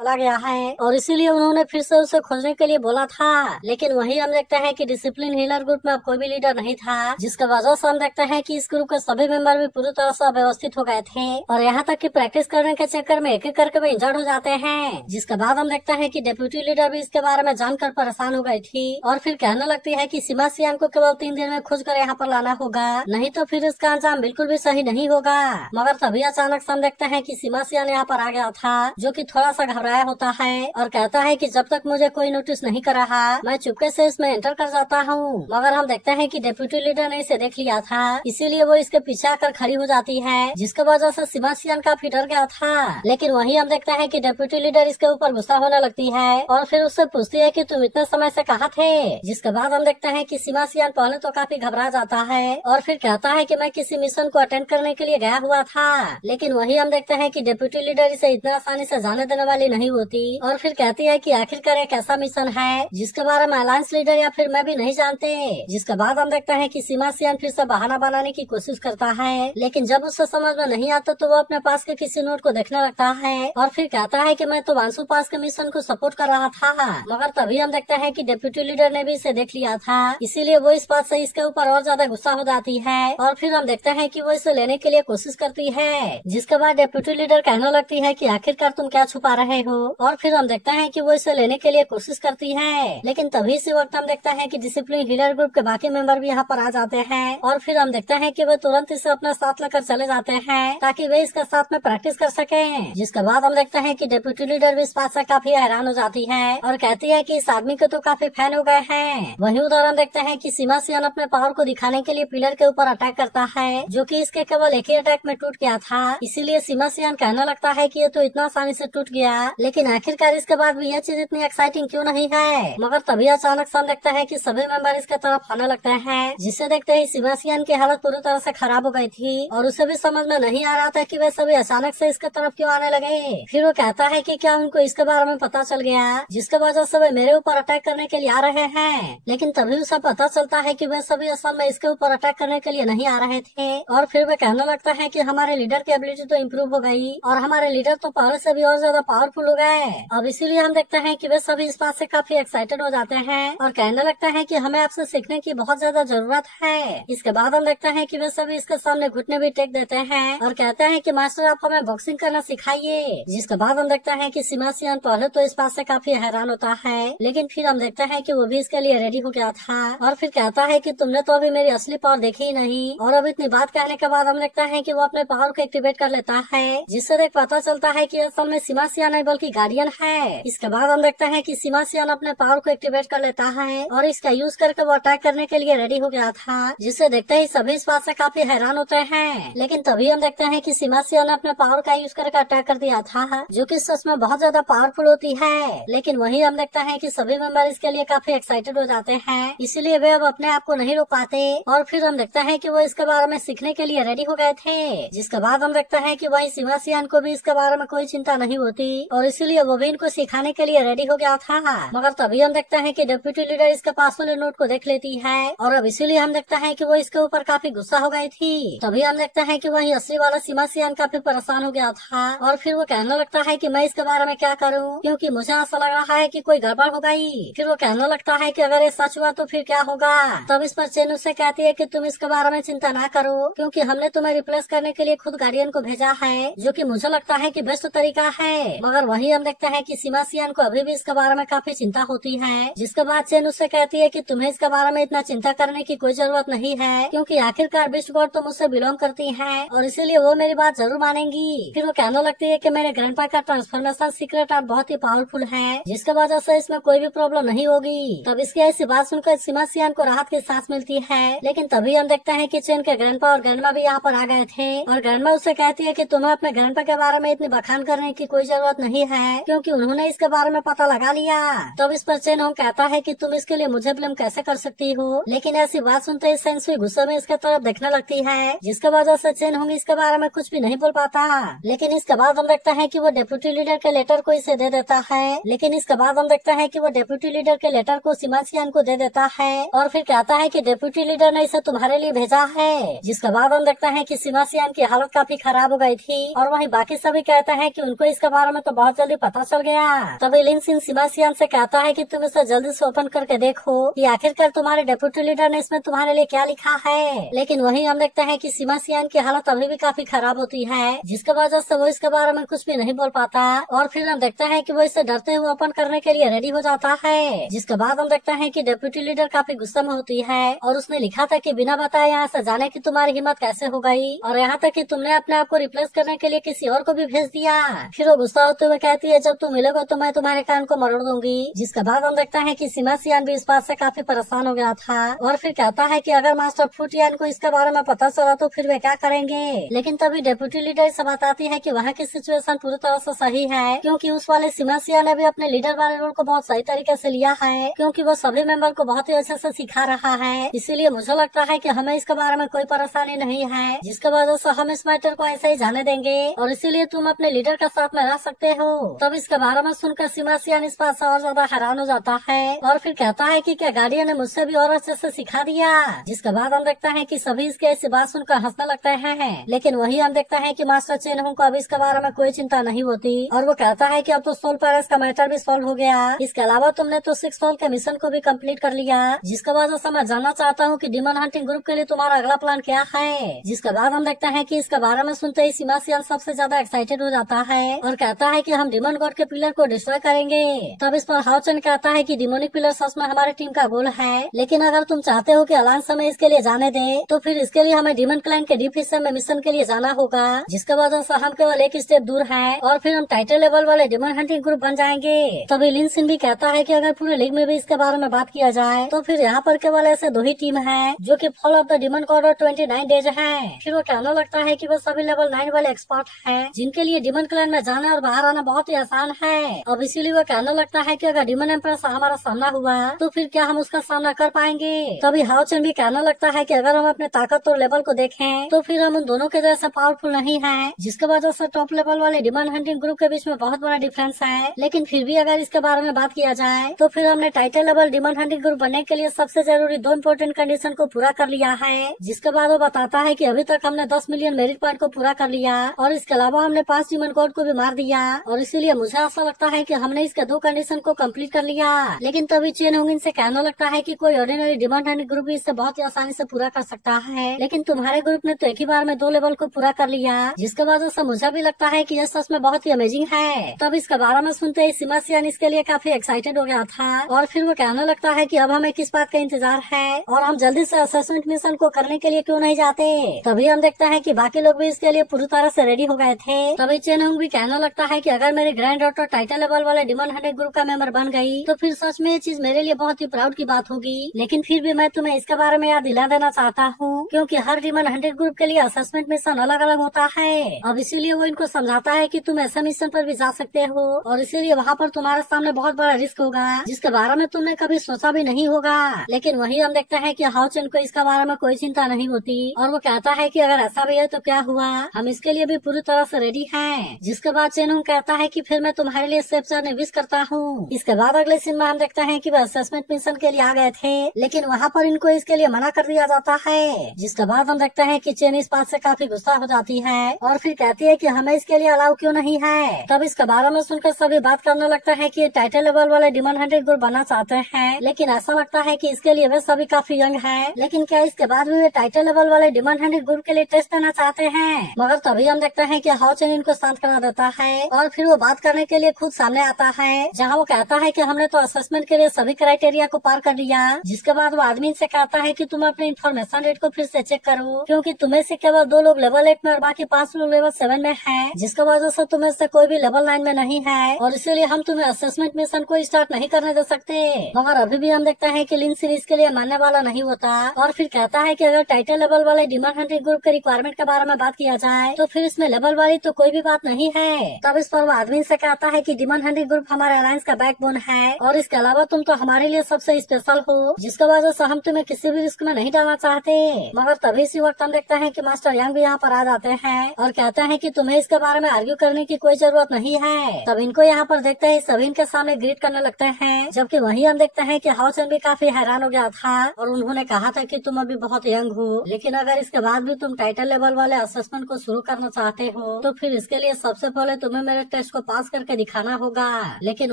चला गया है और इसीलिए उन्होंने फिर से उसे खोजने के लिए बोला था। लेकिन वही हम देखते हैं कि डिसिप्लिन हीलर ग्रुप में अब कोई भी लीडर नहीं था, जिसका वजह से हम देखते हैं कि इस ग्रुप के सभी मेंबर भी पूरी तरह से अव्यवस्थित हो गए थे और यहाँ तक कि प्रैक्टिस करने के चक्कर में एक एक करके भी इंजर्ड हो जाते हैं। जिसके बाद हम देखते हैं कि डेप्यूटी लीडर भी इसके बारे में जानकर परेशान हो गई थी और फिर कहने लगती है कि सीमा सियान को केवल 3 दिन में खोज कर यहाँ पर लाना होगा, नहीं तो फिर इसका अंजाम बिल्कुल भी सही नहीं होगा। मगर तभी अचानक से हम देखते हैं कि सीमा सियान यहाँ पर आ गया था, जो कि थोड़ा सा घबराया होता है और कहता है कि जब तक मुझे कोई नोटिस नहीं कर रहा मैं चुपके से इसमें एंटर कर जाता हूँ। मगर हम देखते हैं कि डेप्यूटी लीडर ने इसे देख लिया था, इसीलिए वो इसके पीछे आकर खड़ी हो जाती है, जिसकी वजह से सीमा सियान काफी डर गया था। लेकिन वही हम देखते हैं कि डेप्यूटी लीडर इसके ऊपर गुस्सा होने लगती है और फिर उससे पूछती है कि तुम इतने समय से कहाँ थे। जिसके बाद हम देखते हैं कि सीमा सियान पहले तो काफी घबरा जाता है और फिर कहता है कि मैं किसी मिशन को अटेंड करने के लिए गया हुआ था। लेकिन वही हम देखते हैं कि डेप्यूटी लीडर इसे इतना आसानी से जाने देने वाली नहीं होती और फिर कहती है कि आखिरकार एक ऐसा मिशन है जिसके बारे में अलायंस लीडर या फिर मैं भी नहीं जानते। जिसके बाद हम देखते हैं कि सीमा सियान फिर से बहाना बनाने की कोशिश करता है, लेकिन जब उससे समझ में नहीं आता तो वो अपने पास के किसी नोट को देखने लगता है और फिर कहता है कि मैं तो वांसु पास के मिशन को सपोर्ट कर रहा था। मगर तभी हम देखते हैं कि डेप्यूटी लीडर ने भी इसे देख लिया था, इसीलिए वो इस बात से इसके ऊपर और ज्यादा गुस्सा हो जाती है और फिर हम देखते हैं कि वो इसे लेने के लिए कोशिश करती है। जिसके बाद डेप्यूटी लीडर कहने लगती है कि आखिरकार तुम क्या छुपा रहे हो और फिर हम देखते हैं कि वो इसे लेने के लिए कोशिश करती है। लेकिन तभी इसी वक्त हम देखते हैं कि डिसिप्लिन हीलर ग्रुप के बाकी मेंबर भी यहाँ पर आ जाते हैं और फिर हम देखते हैं कि वो तुरंत इसे अपना साथ लेकर चले जाते हैं ताकि वे इसके साथ में प्रैक्टिस कर सके। जिसके बाद हम देखते हैं कि डेप्यूटी लीडर भी इस बात से काफी हैरान हो जाती है और कहती है कि इस आदमी के तो काफी फैन हो गए हैं। वही उधर हम देखते हैं कि सीमा सियान अपने पावर को दिखाने के लिए पिलर के ऊपर अटैक करता है, जो कि इसके केवल एक ही अटैक में टूट गया था। इसीलिए सीमा सियान कहने लगता है कि ये तो इतना आसानी से टूट गया, लेकिन आखिरकार इसके बाद भी यह चीज इतनी एक्साइटिंग क्यों नहीं है। मगर तभी अचानक से हम देखते हैं कि सभी मेंबर इसके तरफ आने लगते हैं, जिसे देखते ही सीमा सियान की हालत पूरी तरह से खराब हो गई थी और उसे भी समझ में नहीं आ रहा था कि वे सभी अचानक से इसके तरफ क्यों आने लगे। फिर वो कहता है कि क्या उनको इसके बारे में पता चल गया, जिसके वजह से वे मेरे ऊपर अटैक करने के लिए आ रहे हैं। लेकिन तभी उसे पता चलता है कि वे सभी असल में इसके ऊपर अटैक करने के लिए नहीं आ रहे थे और फिर वे कहने लगता है कि हमारे लीडर की एबिलिटी तो इम्प्रूव हो गई और हमारे लीडर तो पहले से भी और ज्यादा पावरफुल हो गए। अब इसीलिए हम देखते हैं कि वे सभी इस बात से काफी एक्साइटेड हो जाते हैं और कहने लगता है कि हमें आपसे सीखने की बहुत ज्यादा जरूरत है। इसके बाद हम देखते हैं कि वे सभी इसके सामने घुटने भी टेक देते हैं और कहते हैं कि मास्टर आप हमें बॉक्सिंग करना सिखाइए। जिसके बाद हम देखते हैं कि सीमा सियान पहले तो इस बात से काफी हैरान होता है, लेकिन फिर हम देखते हैं कि वो भी इसके लिए रेडी हो गया था और फिर कहता है कि तुमने तो अभी मेरी असली पावर देखी ही नहीं। और अब इतनी बात कहने के बाद हम देखते हैं कि वो अपने पावर को एक्टिवेट कर लेता है, जिससे देख पता चलता है कि असल में सीमा सियान नहीं बल्कि गार्डियन है। इसके बाद हम देखते हैं कि सीमा सियान अपने पावर को एक्टिवेट कर लेता है और इसका यूज करके वो अटैक करने के लिए रेडी हो गया था, जिसे देखते ही सभी इस बात से काफी हैरान होते हैं। लेकिन तभी हम देखते हैं कि सीमा सियान ने अपने पावर का यूज करके अटैक कर दिया था, जो कि सच में बहुत ज्यादा पावरफुल होती है। लेकिन वही हम देखते हैं कि सभी मेंबर इसके लिए काफी एक्साइटेड हो जाते हैं, इसीलिए वे अब अपने आप को नहीं रोक पाते और फिर हम देखते हैं कि वो इसके बारे में सीखने के लिए रेडी हो गए थे। जिसके बाद हम देखते हैं कि वही सीमा सियान को भी इसके बारे में कोई चिंता नहीं होती और इसीलिए वो भी इनको सिखाने के लिए रेडी हो गया था। मगर तभी हम देखते हैं कि डेप्यूटी लीडर इसके पास वाले नोट को देख लेती है और अब इसीलिए हम देखते हैं कि वो इसके ऊपर काफी गुस्सा हो गई थी। तभी हम देखते हैं कि वही असली वाला सीमा सियान काफी परेशान हो गया था और फिर वो कहने लगता है कि मैं इसके बारे में क्या करूं, क्योंकि मुझे ऐसा लग रहा है कि कोई गड़बड़ हो गई। फिर वो कहने लगता है कि अगर ये सच हुआ तो फिर क्या होगा। तब इस पर चेन उससे कहती है कि तुम इसके बारे में चिंता ना करो, क्योंकि हमने तुम्हें रिप्लेस करने के लिए खुद गार्डियन को भेजा है, जो कि मुझे लगता है कि बेस्ट तरीका है। मगर वही हम देखते हैं कि सीमा सियान को अभी भी इसके बारे में काफी चिंता होती है। जिसके बाद चेन उससे कहती है कि तुम्हें इसके बारे में इतना चिंता करने की कोई जरूरत नहीं है, क्योंकि आखिरकार बिस्ट गॉड तो मुझसे बिलोंग करती है और इसीलिए वो मेरी बात जरूर मानेंगी। फिर वो कहने लगती है कि मेरे ग्रैंडपा का ट्रांसफॉर्मेशन सीक्रेट आर्ट बहुत ही पावरफुल है, जिसके वजह से इसमें कोई भी प्रॉब्लम नहीं होगी। तब इसकी ऐसी बात सुनकर सीमा सियान को राहत की सांस मिलती है। लेकिन तभी हम देखते हैं कि चेन के ग्रैंडपा और ग्रैंडमा भी यहाँ पर आ गए थे और ग्रैंडमा उससे कहती है कि तुम्हें अपने ग्रैंडपा के बारे में इतनी बखान करने की कोई जरूरत नहीं है, क्योंकि उन्होंने इसके बारे में पता लगा लिया। तब इस पर चेन होंग कहता है कि तुम इसके लिए मुझे ब्लेम कैसे कर सकती हो। लेकिन ऐसी बात सुनते ही सेंसुई गुस्से में इसके तरफ देखने लगती है, जिसके वजह से चेन होंग इसके बारे में कुछ भी नहीं बोल पाता। लेकिन इसके बाद हम देखते हैं कि वो डेप्यूटी लीडर के लेटर को इसे दे देता है। लेकिन इसके बाद हम देखते हैं कि वो डेप्यूटी लीडर के लेटर को सीमा सियान को दे देता है और फिर कहता है कि डेप्यूटी लीडर ने इसे तुम्हारे लिए भेजा है। जिसके बाद हम देखते हैं कि सीमा सियान की हालत काफी खराब हो गई थी और वहीं बाकी सभी कहते हैं कि उनको इसके बारे में तो बहुत बहुत जल्दी पता चल गया। तभी लिनसिन सिमासियान से कहता है कि तुम इसे जल्दी से ओपन करके देखो कि आखिरकार तुम्हारे डेप्यूटी लीडर ने इसमें तुम्हारे लिए क्या लिखा है। लेकिन वहीं हम देखते हैं कि सिमासियान की हालत अभी भी काफी खराब होती है, जिसके वजह से वो इसके बारे में कुछ भी नहीं बोल पाता। और फिर हम देखते हैं कि वो इसे डरते हुए ओपन करने के लिए रेडी हो जाता है। जिसके बाद हम देखते हैं कि डेप्यूटी लीडर काफी गुस्से में होती है और उसने लिखा था कि बिना बताए यहाँ से जाने की तुम्हारी हिम्मत कैसे हो गई, और यहाँ तक कि तुमने अपने आप को रिप्लेस करने के लिए किसी और को भी भेज दिया। फिर वो गुस्सा होते हुए कहती है, जब तुम मिलोगे तो मैं तुम्हारे कान को मरोड़ दूंगी। जिसके बाद हम देखते हैं कि सिमासियान भी इस बात से काफी परेशान हो गया था और फिर कहता है कि अगर मास्टर फुटियान को इसके बारे में पता चला तो फिर वे क्या करेंगे। लेकिन तभी डेप्यूटी लीडर इसे बताती है कि वहाँ की सिचुएशन पूरी तरह से सही है, क्योंकि उस वाले सिमासिया ने भी अपने लीडर वाले रोल को बहुत सही तरीके से लिया है, क्योंकि वो सभी मेंबर को बहुत ही अच्छे से सिखा रहा है। इसीलिए मुझे लगता है कि हमें इसके बारे में कोई परेशानी नहीं है, जिसके वजह से हम इस मैटर को ऐसे ही जाने देंगे और इसीलिए तुम अपने लीडर के साथ में रह सकते हो। तब इसके बारे में सुनकर सिमासियान इस बात से और ज्यादा हैरान हो जाता है और फिर कहता है कि क्या गार्डियन ने मुझसे भी और अच्छे से सिखा दिया। जिसके बाद हम देखते हैं कि सभी इसके ऐसी बात सुनकर हंसने लगते हैं। लेकिन वही हम देखते हैं कि मास्टर चेन होंग को अभी इसके बारे में कोई चिंता नहीं होती और वो कहता है कि अब तो सोल पैलेस का मैटर भी सॉल्व हो गया। इसके अलावा तुमने तो 6 सोल के मिशन को भी कंप्लीट कर लिया। जिसके बाद से मैं जानना चाहता हूँ कि डिमन हंटिंग ग्रुप के लिए तुम्हारा अगला प्लान क्या है। जिसके बाद हम देखते हैं कि इसके बारे में सुनते ही सिमासियान सबसे ज्यादा एक्साइटेड हो जाता है और कहता है कि हम डिमन गॉड के पिलर को डिस्ट्रॉय करेंगे। तब इस पर हाओचन कहता है कि डिमोनिक पिलर सच में हमारी टीम का गोल है, लेकिन अगर तुम चाहते हो कि अलायंस हमें इसके लिए जाने दे तो फिर इसके लिए हमें डिमन क्लैन के डीप हिस्से में मिशन के लिए जाना होगा, जिसके वजह से हम केवल एक स्टेप दूर है और फिर हम टाइटल लेवल वाले डिमन हंटिंग ग्रुप बन जाएंगे। तभी लिनसिन भी कहता है कि अगर पूरे लीग में भी इसके बारे में बात किया जाए तो फिर यहाँ पर केवल ऐसे 2 ही टीम है जो कि fall of the demon god और 29 डेज है। फिर वो कहने लगता है कि वो सभी लेवल 9 वाले एक्सपर्ट हैं, जिनके लिए डिमन क्लैन में जाना और बाहर आना बहुत ही आसान है। अब इसीलिए वो कहने लगता है कि अगर डिमन एम्प्रेस से हमारा सामना हुआ तो फिर क्या हम उसका सामना कर पाएंगे। तभी हाओचन भी कहने लगता है कि अगर हम अपने ताकत और लेवल को देखें तो फिर हम उन दोनों के जैसा पावरफुल नहीं है, जिसके वजह से टॉप लेवल वाले डिमन हंटिंग ग्रुप के बीच में बहुत बड़ा डिफरेंस है। लेकिन फिर भी अगर इसके बारे में बात किया जाए तो फिर हमने title level demon hunting group बनने के लिए सबसे जरूरी 2 इम्पोर्टेंट कंडीशन को पूरा कर लिया है। जिसके बाद वो बताता है कि अभी तक हमने 10 मिलियन मेरिट पॉइंट को पूरा कर लिया और इसके अलावा हमने 5 डिमन गॉड को भी मार दिया और इसीलिए मुझे ऐसा लगता है कि हमने इसके 2 कंडीशन को कम्प्लीट कर लिया। लेकिन तभी चेन होंग इनसे कहने लगता है कि कोई ऑर्डिनरी डिमन हंटिंग ग्रुप भी इससे बहुत ही आसानी से पूरा कर सकता है, लेकिन तुम्हारे ग्रुप ने तो एक ही बार में 2 लेवल को पूरा कर लिया, जिसके वजह से मुझे भी लगता है कि यह सच में बहुत ही अमेजिंग है। तब इसके बारे में सुनते ही सिमासियान इसके लिए काफी एक्साइटेड हो गया था और फिर वो कहने लगता है कि अब हमें किस बात का इंतजार है और हम जल्दी से असेसमेंट मिशन को करने के लिए क्यों नहीं जाते। तभी हम देखते हैं कि बाकी लोग भी इसके लिए पूरी तरह से रेडी हो गए थे। तभी चेन होंग भी कहने लगता है कि अगर मेरी ग्रैंड डॉटर टाइटल लेवल वाले डिमन हंटिंग ग्रुप का मेंबर बन गई तो फिर सच में ये चीज मेरे लिए बहुत ही प्राउड की बात होगी। लेकिन फिर भी मैं तुम्हें इसके बारे में याद दिला देना चाहता हूँ, क्योंकि हर डिमन हंटिंग ग्रुप के लिए असेसमेंट मिशन अलग अलग होता है। अब इसीलिए वो इनको समझाता है कि तुम ऐसे मिशन पर भी जा सकते हो और इसीलिए वहाँ पर तुम्हारे सामने बहुत बड़ा रिस्क होगा जिसके बारे में तुमने कभी सोचा भी नहीं होगा। लेकिन वही हम देखते हैं कि हाओचन को इसके बारे में कोई चिंता नहीं होती और वो कहता है कि अगर ऐसा भी है तो क्या हुआ, हम इसके लिए भी पूरी तरह से रेडी हैं। जिसके बाद चेनहुंग कहता है कि फिर मैं तुम्हारे लिए सेफ जर्नी विश करता हूँ। इसके बाद अगले सीन में हम देखते हैं कि वह असेसमेंट मिशन के लिए आ गए थे, लेकिन वहाँ पर इनको इसके लिए मना कर दिया जाता है। जिसके बाद हम देखते हैं कि चेन इस बात से काफी गुस्सा हो जाती है और फिर कहती है कि हमें इसके लिए अलाउ क्यों नहीं है। तब इसके बारे में सुनकर सभी बात करने लगता है कि टाइटल लेवल वाले डिमन हंटिंग ग्रुप बनना चाहते हैं, लेकिन ऐसा लगता है कि इसके लिए वे सभी काफी यंग हैं। लेकिन क्या इसके बाद भी वे टाइटल लेवल वाले डिमन हंटिंग ग्रुप के लिए टेस्ट देना चाहते हैं। मगर तभी हम देखते हैं कि हाओचन इनको शांत करा देता है और फिर वो बात करने के लिए खुद सामने आता है, जहाँ वो कहता है कि हमने तो असेसमेंट के लिए सभी क्राइटेरिया को पार कर लिया। जिसके बाद वो आदमी से कहता है कि तुम अपने इन्फॉर्मेशन रेट को फिर से चेक करो, क्योंकि तुम्हें से केवल 2 लोग लेवल 8 में और बाकी 5 लोग लेवल 7 में हैं, जिसकी वजह से तुम्हें से कोई भी लेवल 9 में नहीं है और इसीलिए हम तुम्हें असेसमेंट मिशन को स्टार्ट नहीं करने दे सकते। मगर अभी भी हम देखते हैं कि लिनसिन इसके लिए मानने वाला नहीं होता और फिर कहता है कि अगर टाइटल लेवल वाले डिमन हंटिंग ग्रुप के रिक्वायरमेंट के बारे में बात किया जाए तो फिर इसमें लेवल वाली तो कोई भी बात नहीं है। तब इस पर वो आदमी से कहता है कि डिमन हंटिंग ग्रुप हमारे अलायंस का बैकबोन है और इसके अलावा तुम तो हमारे लिए सबसे स्पेशल हो, जिसकी वजह से हम तुम्हें किसी भी रिस्क में नहीं डालना चाहते। मगर तभी इसी वक्त हम देखते हैं कि मास्टर यांग भी यहाँ पर आ जाते हैं और कहते हैं कि तुम्हें इसके बारे में आर्ग्यू करने की कोई जरूरत नहीं है। तब इनको यहाँ पर देखते ही सभी इनके सामने ग्रीट करने लगते हैं, जबकि वहीं हम देखते हैं कि हाओचन भी काफी हैरान हो गया था और उन्होंने कहा था कि तुम अभी बहुत यंग हो, लेकिन अगर इसके बाद भी तुम टाइटल लेवल वाले असेसमेंट को शुरू करना चाहते हो तो फिर इसके लिए सबसे पहले तुम्हें मेरे टेस्ट को पास करके दिखाना होगा। लेकिन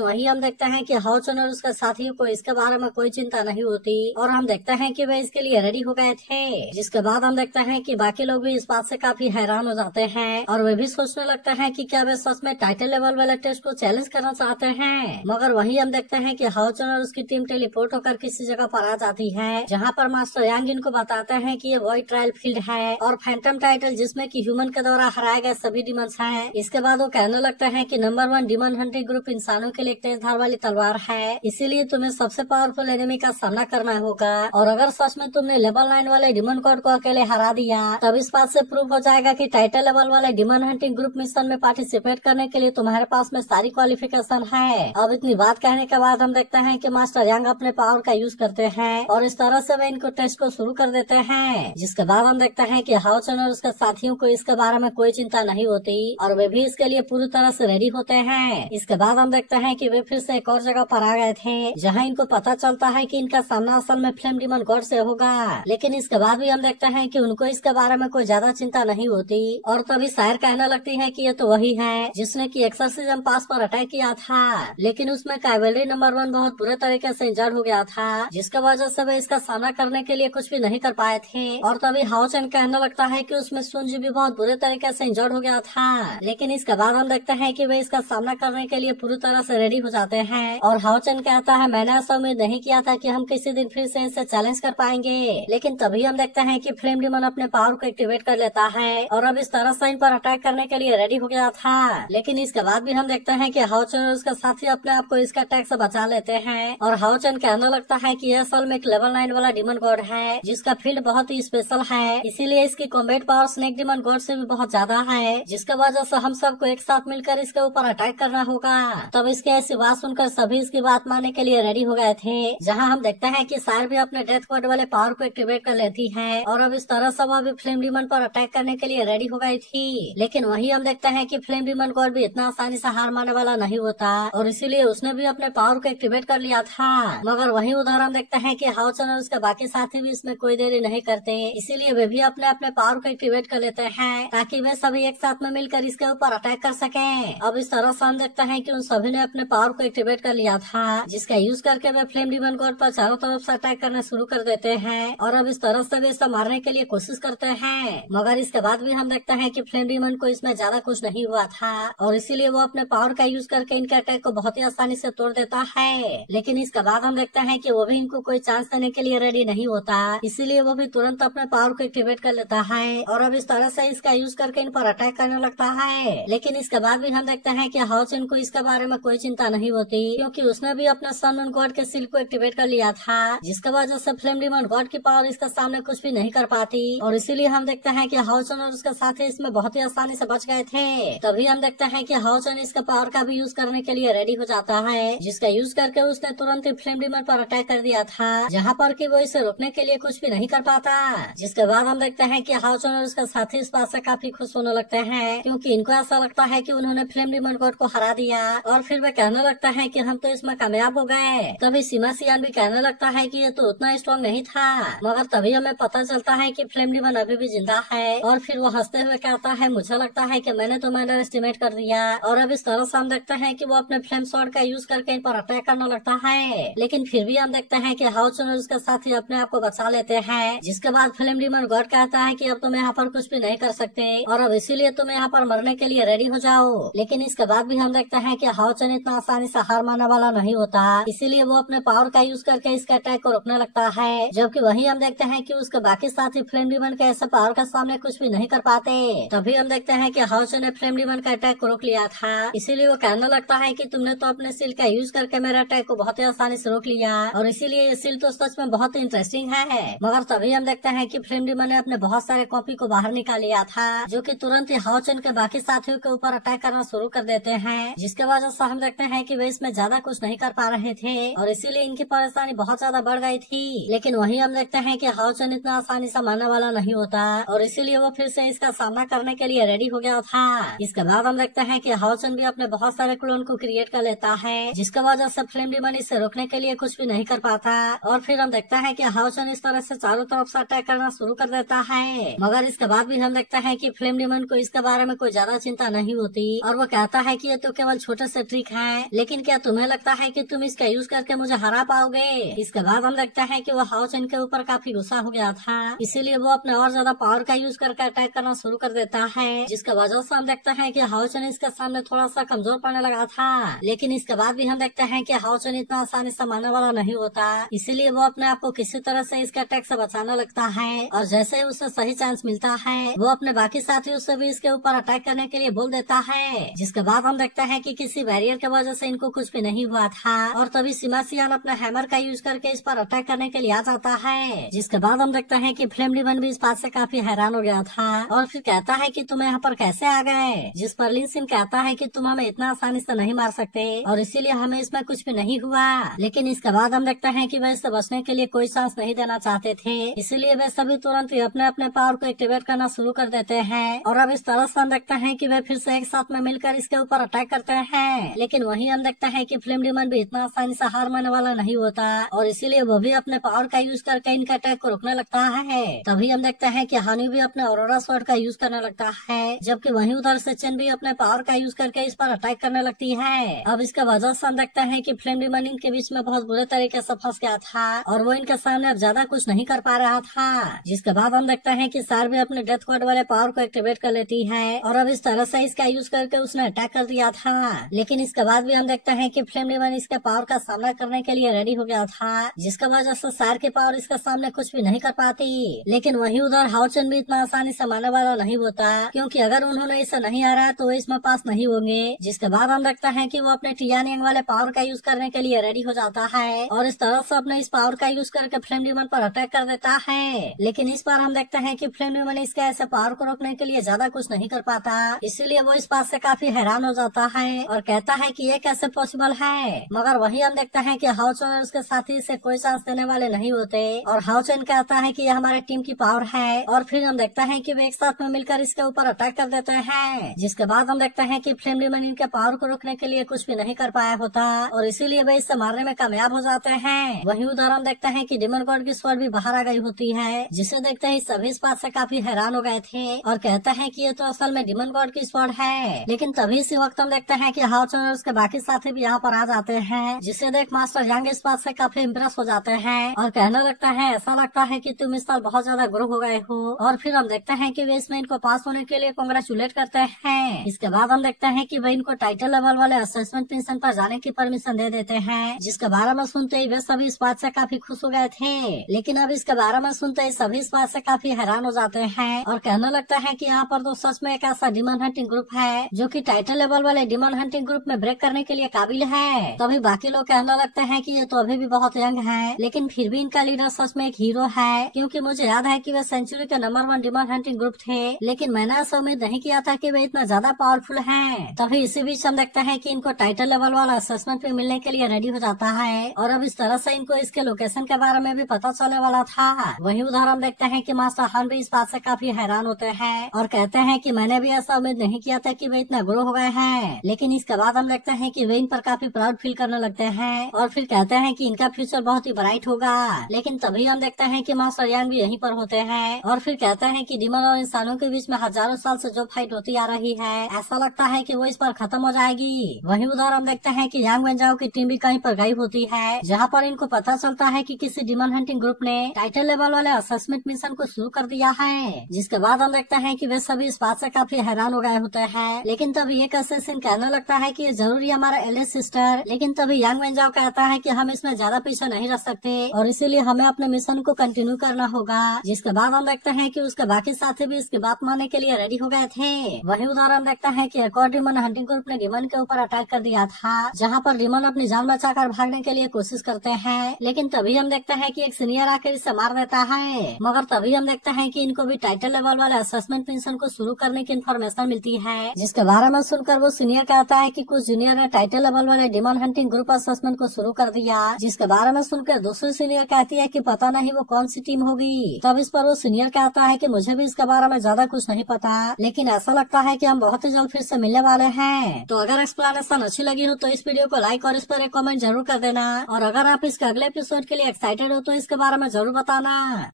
वही हम देखते हैं कि हाओचन और उसके साथियों को इसके बारे में कोई चिंता नहीं होती और हम देखते हैं कि वे इसके लिए रेडी हो गए थे। जिसके बाद हम देखते हैं कि बाकी लोग भी इस बात से काफी हैरान हो जाते हैं और वे भी सोचने लगते हैं कि क्या वे सच में टाइटल लेवल वाले टेस्ट को चैलेंज करना चाहते हैं। मगर वही हम देखते हैं कि हाओचन और उसकी टीम टेलीपोर्ट होकर किसी जगह पर आ जाती है जहाँ पर मास्टर यांग इनको बताते हैं कि ये वही ट्रायल फील्ड है और फैंटम टाइटल जिसमें कि ह्यूमन के द्वारा हराए गए सभी डिमंस हैं। इसके बाद वो कहने लगते हैं कि नंबर 1 डिमन हंटिंग ग्रुप इंसानों के लिए एक तेज धार वाली तलवार है, इसीलिए तुम्हें सबसे पावरफुल एनिमी का सामना करना होगा और अगर सच में तुमने लेवल 9 वाले डिमन गॉड को अकेले हरा दिया तब इस बात से प्रूव हो जाएगा कि टाइटल लेवल वाले डिमन हंटिंग ग्रुप मिशन में पार्टिसिपेट करने के लिए तुम्हारे पास में सारी क्वालिफिकेशन है। अब इतनी बात कहने के बाद हम देखते हैं कि मास्टर यांग अपने पावर का यूज करते हैं और इस तरह से वे इनको टेस्ट को शुरू कर देते हैं। जिसके बाद हम देखते हैं कि हाओचन और उसके साथियों को इसके बारे में कोई चिंता नहीं होती और वे भी इसके लिए पूरी तरह से रेडी होते हैं। इसके बाद हम देखते हैं कि वे फिर से एक और जगह पर आ गए थे जहाँ इनको पता चलता है कि इनका सामना असल में फ्लेम डिमन गॉड से होगा। लेकिन इसके बाद भी हम देखते हैं कि उनको इसके बारे में कोई ज्यादा चिंता नहीं होती और तभी शायर कहने लगती है कि ये तो वही है जिसने की एक्सर्सिज्म पास पर अटैक किया था, लेकिन उसमें कैवेलरी नंबर 1 बहुत बुरे तरीके से इंजर्ड हो गया था जिसके वजह से वे इसका सामना करने के लिए कुछ भी नहीं कर पाए थे। और तभी हाओचन कहने लगता है कि उसमें सुंज भी बहुत बुरे तरीके से इंजर्ड हो गया था। लेकिन इसके बाद हम देखते हैं कि वे इसका सामना करने के लिए पूरी तरह से रेडी हो जाते हैं और हाओचन कहता है मैंने ऐसा उम्मीद नहीं किया था कि हम किसी दिन फिर से इसे चैलेंज कर पाएंगे। लेकिन तभी हम देखते हैं कि फ्लेम डिमन अपने पावर को एक्टिवेट कर लेता है और अब इस तरह से इन पर अटैक करने के लिए रेडी हो गया था। लेकिन इसके बाद भी हम देखते हैं कि हाओचन और उसका साथी अपने आप को इसके अटैक से बचा लेते हैं और हाओचन कहने लगता है कि यह असल में एक लेवल 9 वाला डिमन गॉड है जिसका फील्ड बहुत ही स्पेशल है, इसीलिए इसकी combat power snake demon god से भी बहुत ज्यादा है जिसके वजह से हम सबको एक साथ मिलकर इसके ऊपर अटैक करना होगा। तब इसके ऐसी बात सुनकर सभी इसकी बात मानने के लिए रेडी हो गए थे जहाँ हम देखते हैं कि शायर भी अपने डेथ गॉड वाले पावर को एक्टिवेट कर लेती है और अब इस तरह से वह भी फ्लेम डिमन पर अटैक करने के लिए रेडी हो गई थी। लेकिन वही हम देखते हैं कि फ्लेम डिमन गॉड भी इतना आसानी से हार मानने वाला नहीं होता और इसीलिए उसने भी अपने पावर को एक्टिवेट कर लिया था। मगर वही उधर हम देखते हैं कि हाओचन और उसके बाकी साथी भी इसमें कोई देरी नहीं करते, इसीलिए वे भी अपने अपने पावर को एक्टिवेट कर लेते हैं ताकि वे सभी एक साथ में मिलकर इसके ऊपर अटैक कर सकें। अब इस तरह से हम देखते हैं कि उन सभी ने अपने पावर को एक्टिवेट कर लिया था जिसका यूज करके वे फ्लेम डिमन गॉड पर चारों तरफ से अटैक करना शुरू कर देते हैं और अब इस तरह से वे इसे मारने के लिए कोशिश करते हैं। मगर इसके बाद भी हम देखते हैं कि फ्लेम डिमन को इसमें ज्यादा कुछ नहीं हुआ था और इसीलिए वो अपने पावर का यूज करके इनके अटैक को बहुत ही आसानी से तोड़ देता है। लेकिन इसके बाद हम देखते हैं कि वो भी इनको कोई चांस देने के लिए रेडी नहीं होता, इसीलिए वो भी तुरंत अपने पावर को एक्टिवेट कर लेता है और अब इस तरह से इसका यूज करके इन पर अटैक करने लगता है। लेकिन इसके बाद भी हम देखते हैं कि हाओचन को इसके बारे में कोई चिंता नहीं होती क्योंकि उसने भी अपने सन मून गॉड के सील को एक्टिवेट कर लिया था जिसके वजह से फ्लेम डिमन गॉड की पावर इसके सामने कुछ भी नहीं कर पाती और इसीलिए हम देखते हैं कि हाओचन और उसके साथी इसमें बहुत ही आसानी से बच गए थे। तभी हम देखते हैं कि हाओचन इसका पावर का भी यूज करने के लिए रेडी हो जाता है जिसका यूज करके उसने तुरंत ही फ्लेम डिमन पर अटैक कर दिया था जहाँ पर कि वो इसे रोकने के लिए कुछ भी नहीं कर पाता। जिसके बाद हम देखते हैं कि हाओचन और उसका साथी इस बात से काफी खुश होने लगते हैं क्योंकि इनको ऐसा लगता है कि उन्होंने फ्लेम डिमन गॉड को हरा दिया और फिर वे कहने लगता है कि हम तो इसमें कामयाब हो गए। तभी सीमा सियान भी कहने लगता है कि ये तो उतना स्ट्रॉन्ग नहीं था, मगर तभी हमें पता चलता है कि फ्लेम डिमन अभी भी जिंदा है और फिर वो हंसते हुए कहता है मुझे लगता है कि मैंने तो अंडर एस्टिमेट कर दिया और अब इस तरह से हम देखते हैं कि वो अपने फ्लेम शॉट का यूज करके इन पर अटैक करने लगता है। लेकिन फिर भी हम देखते हैं कि हाओचन और उसके साथी अपने आप को बचा लेते हैं जिसके बाद फ्लेम डिमन गॉड कहता है कि अब तुम यहाँ पर कुछ भी नहीं कर सकते और अब इसीलिए तुम यहाँ पर मरने के लिए रेडी हो जाओ। लेकिन इसके बाद भी हम देखते हैं कि हाओचन इतना आसानी से हार मानने वाला नहीं होता, इसीलिए वो अपने पावर का यूज करके इसके अटैक को रोकने लगता है। जबकि वही हम देखते हैं कि उसके बाकी साथी फ्लेम डिमन के ऐसे पावर के सामने कुछ भी नहीं कर पाते। तभी हम देखते हैं कि हाओचन ने फ्लेम डिमन का अटैक को रोक लिया था, इसीलिए वो कहने लगता है कि तुमने तो अपने सील का यूज करके मेरे अटैक को बहुत ही आसानी से रोक लिया और इसीलिए ये सील तो सच में बहुत ही इंटरेस्टिंग है। मगर तभी हम देखते हैं कि फ्लेम डिमन ने अपने बहुत सारे कॉपी को बाहर निकाल लिया था जो कि तुरंत ही हाओचन के बाकी साथियों के ऊपर अटैक करना शुरू कर देते हैं जिसके वजह से हम देखते हैं कि वे इसमें ज्यादा कुछ नहीं कर पा रहे थे और इसीलिए इनकी परेशानी बहुत ज्यादा बढ़ गई थी। लेकिन वही हम देखते हैं कि हाओचन इतना आसानी से मारने वाला नहीं होता और इसीलिए वो फिर से इसका सामना करने के लिए रेडी हो गया था। इसके बाद हम देखते हैं कि हाओचन भी अपने बहुत सारे क्लोन को क्रिएट कर लेता है जिसके वजह से फ्लेम डिमन इसे रोकने के लिए कुछ भी नहीं कर पाता और फिर हम देखते हैं कि हाओचन इस तरह से चारों तरफ से अटैक करना शुरू कर देता है। मगर इसके बाद भी हम देखते हैं कि फ्लेम डिमन को इसके बारे में कोई ज्यादा चिंता नहीं होती और वो कहता है कि ये तो केवल छोटे से ट्रिक है, लेकिन क्या तुम्हें लगता है कि तुम इसका यूज करके मुझे हरा पाओगे। इसके बाद हम देखते हैं कि वो हाओ चेन के ऊपर काफी गुस्सा हो गया था, इसीलिए वो अपने और ज्यादा पावर का यूज करके अटैक करना शुरू कर देता है, जिसका वजह से हम देखते हैं कि हाओ चेन इसके सामने थोड़ा सा कमजोर पड़ने लगा था। लेकिन इसके बाद भी हम देखते हैं कि हाओ चेन इतना आसानी से मारने वाला नहीं होता, इसीलिए वो अपने आप को किसी तरह से इसके अटैक से बचाने लगता है। और जैसे ही उसे सही चांस मिलता है वो अपने बाकी साथियों से भी इसके ऊपर अटैक करने के लिए बोल देता है। जिसके बाद हम देखते हैं कि किसी बैरियर की वजह से इनको कुछ भी नहीं हुआ था, और तभी सिमासियान अपने हैमर का यूज करके इस पर अटैक करने के लिए आ जाता है। जिसके बाद हम देखते हैं कि फ्लेम डिमन भी इस बात से काफी हैरान हो गया था और फिर कहता है कि तुम यहाँ पर कैसे आ गए। जिस पर लिन सिन कहता है कि तुम हमें इतना आसानी से नहीं मार सकते और इसीलिए हमें इसमें कुछ भी नहीं हुआ। लेकिन इसके बाद हम देखते हैं कि वे इससे बचने के लिए कोई चांस नहीं देना चाहते थे, इसीलिए वे सभी तुरंत ही अपने अपने पावर को एक्टिवेट करना शुरू कर देते हैं। और अब इस तरह से हम देखते हैं कि वे फिर से एक साथ में मिलकर इसके ऊपर अटैक करते हैं। लेकिन वहीं हम देखते हैं कि फ्लेम डिमन भी इतना आसानी से हार मानने वाला नहीं होता और इसीलिए वो भी अपने पावर का यूज करके इनके अटैक को रोकने लगता है। तभी हम देखते हैं कि हानि भी अपने ऑरोरा स्वॉर्ड का यूज करने लगता है, जबकि वहीं उधर से चेन भी अपने पावर का यूज करके इस पर अटैक करने लगती है। अब इसका वजह से हम देखते हैं कि फ्लेम डिमन इनके बीच में बहुत बुरे तरीके से फंस गया था और वो इनके सामने अब ज्यादा कुछ नहीं कर पा रहा था। जिसके बाद हम देखते हैं कि सार भी अपने डेथ कोड वाले पावर को एक्टिवेट कर लेती है और अब इस तरह से इसका यूज करके उसने अटैक कर दिया था। लेकिन इसके बाद भी हम देखते हैं कि फ्लेम डिमन इसके पावर का सामना करने के लिए रेडी हो गया था, जिसका वजह से सार की पावर इसके सामने कुछ भी नहीं कर पाती। लेकिन वहीं उधर हाओ चेन भी इतना आसानी से मारने वाला नहीं होता, क्योंकि अगर उन्होंने इसे नहीं हारा तो वो इसमें पास नहीं होंगे। जिसके बाद हम देखते हैं कि वो अपने टियानिंग वाले पावर का यूज करने के लिए रेडी हो जाता है और इस तरह से अपने इस पावर का यूज करके फ्लेम डिमन पर अटैक कर देता है। लेकिन इस बार हम देखते हैं कि फ्लेम डिमन इसके ऐसे पावर को रोकने के लिए ज्यादा कुछ नहीं कर पाता, इसीलिए वो इस बात से काफी हैरान हो जाता है और कहता है कि ये कैसे पॉसिबल है। मगर वही हम देखते हैं कि हाओ चेन और उसके साथी इसे कोई चांस देने वाले नहीं होते और हाओ चेन कहता है कि ये हमारे टीम की पावर है और फिर हम देखते हैं कि वे एक साथ में मिलकर इसके ऊपर अटैक कर देते हैं। जिसके बाद हम देखते हैं कि फ्लेम डिमन इनके पावर को रोकने के लिए कुछ भी नहीं कर पाया होता और इसीलिए वे इससे मारने में कामयाब हो जाते हैं। वही उधर हम देखते हैं कि डिमन गॉड की स्वॉर्ड भी बाहर आ गई होती है, जिसे देखते ही सभी इस बात से काफी हैरान हो गए थे और कहते हैं कि ये तो असल में डिमन गॉड की स्वॉर्ड है। लेकिन तभी इसी वक्त हम देखते हैं कि हाओ चेन और उसके बाकी साथी भी यहाँ पर आ जाते हैं, जिसे देख मास्टर यांग इस बात से काफी इम्प्रेस हो जाते हैं और कहने लगता है ऐसा लगता है कि तुम इस साल बहुत ज्यादा ग्रो हो गए हो। और फिर हम देखते हैं कि वे इसमें इनको पास होने के लिए कांग्रेचुलेट करते हैं। इसके बाद हम देखते हैं कि वे इनको टाइटल लेवल वाले असेसमेंट मिशन पर जाने की परमिशन दे देते हैं, जिसके बारे में सुनते ही वे सभी इस बात से काफी खुश हो गए थे। लेकिन अब इसके बारे में सुनते ही सभी इस बात से काफी हैरान हो जाते हैं और कहने लगता है कि यहाँ पर तो सच में एक ऐसा डिमन हंटिंग ग्रुप है जो कि टाइटल लेवल वाले डिमन हंटिंग ग्रुप में ब्रेक करने के लिए काबिल है। तभी बाकी लोग कहने लगते हैं कि ये तो अभी भी बहुत यंग है, लेकिन फिर भी इनका लीडर सच में एक हीरो है, क्योंकि मुझे याद है कि वे सेंचुरी के नंबर 1 डिमन हंटिंग ग्रुप थे, लेकिन मैंने ऐसा उम्मीद नहीं किया था कि वे इतना ज्यादा पावरफुल हैं। तभी इसी बीच हम देखते हैं कि इनको टाइटल लेवल वाला असेसमेंट पे मिलने के लिए रेडी हो जाता है और अब इस तरह से इनको इसके लोकेशन के बारे में भी पता चलने वाला था। वही उधर हम देखते हैं कि मास्टर हान भी इस बात से काफी हैरान होते हैं और कहते हैं कि मैंने भी ऐसा उम्मीद नहीं किया था कि वे इतना ग्रो हो गए हैं। लेकिन इसके बाद हम देखते हैं कि वे इन पर काफी प्राउड फील करने लगते हैं और फिर कहते हैं कि इनका फ्यूचर बहुत ही ब्राइट होगा। लेकिन तभी हम देखते हैं कि मास्टर यांग भी यहीं पर होते हैं और फिर कहते हैं कि डिमन और इंसानों के बीच में हजारों साल से जो फाइट होती आ रही है, ऐसा लगता है कि वो इस पर खत्म हो जाएगी। वहीं उधर हम देखते हैं कि यांग वेंजाओ की टीम भी कहीं पर गई होती है, जहाँ पर इनको पता चलता है कि किसी डिमन हंटिंग ग्रुप ने टाइटल लेवल वाले असेसमेंट मिशन को शुरू कर दिया है। जिसके बाद हम देखते हैं कि वे सभी इस बात से काफी हैरान हो गए होते हैं। लेकिन तभी एक असेसिन कहने लगता है कि ये जरूरी हमारा एलिस सिस्टर। लेकिन तभी यांग वेंजाओ कहता है कि हम इसमें ज्यादा पीछे नहीं रह सकते और इसीलिए हमें अपने मिशन को कंटिन्यू करना होगा। जिसके बाद हम देखते हैं कि उसके बाकी साथी भी इसकी बात मानने के लिए रेडी हो गए थे। वही उदाहरण देखते हैं कि एक और डिमन हंटिंग ग्रुप ने डिमन के ऊपर अटैक कर दिया था, जहाँ पर डिमन अपनी जान बचाकर भागने के लिए कोशिश करते हैं। लेकिन तभी हम देखते हैं कि एक सीनियर आकर इसे मार देता है। मगर तभी हम देखते हैं कि इनको भी टाइटल लेवल वाले असेसमेंट मिशन को शुरू करने की इन्फॉर्मेशन मिलती है, जिसके बारे में सुनकर वो सीनियर कहता है कि कुछ जूनियर ने टाइटल लेवल वाले डिमन हंटिंग ग्रुप असेसमेंट को शुरू कर दिया। जिसके बारे में सुनकर दूसरी सीनियर कहती है कि पता नहीं वो कौन सी टीम होगी। तब इस पर वो सीनियर कहता है कि मुझे भी इसके बारे में ज्यादा कुछ नहीं पता, लेकिन ऐसा लगता है कि हम बहुत ही जल्द फिर से मिलने वाले हैं। तो अगर एक्सप्लेनेशन अच्छी लगी हो तो इस वीडियो को लाइक और इस पर एक कमेंट जरूर कर देना और अगर आप इसके अगले एपिसोड के लिए एक्साइटेड हो तो इसके बारे में जरूर बताना।